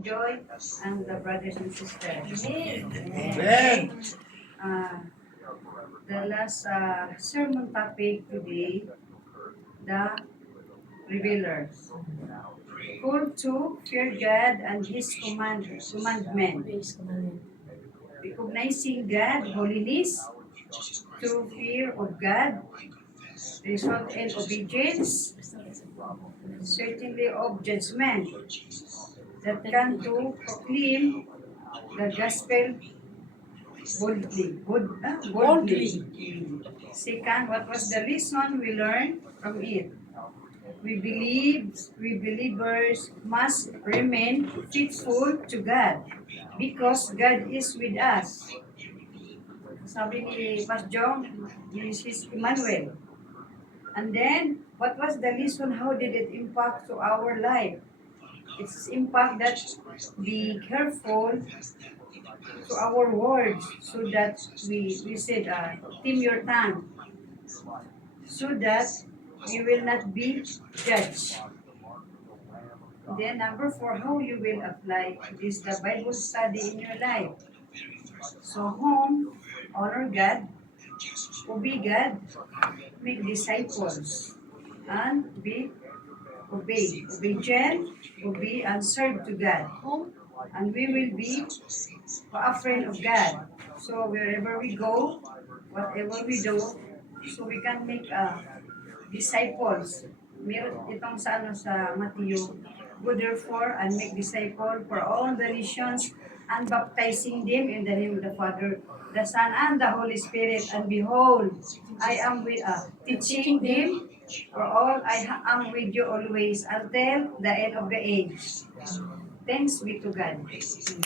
Joy and the brothers and sisters. Amen. Uh, the last sermon topic today, the revealers. Called to fear God and His commandment. Recognizing God, holiness, through fear of God, result in obedience, certainly of judgment, that can to proclaim the gospel boldly. Second, what was the lesson we learned from it? We believers must remain faithful to God because God is with us. Sabi ni Mas Jong, this is Emmanuel. And then, what was the lesson? How did it impact to our life? It's impact that be careful to our words so that we said, tame your tongue so that you will not be judged. Then number 4, how you will apply this the Bible study in your life. So home, honor God, obey God, make disciples, and be obedient, obey and serve to God. And we will be a friend of God. So wherever we go, whatever we do, so we can make disciples. Meron itong sa Matthew, go therefore and make disciple for all the nations and baptizing them in the name of the Father, the Son, and the Holy Spirit. And behold, I am with teaching them for all am with you always until the end of the age. Thanks be to God.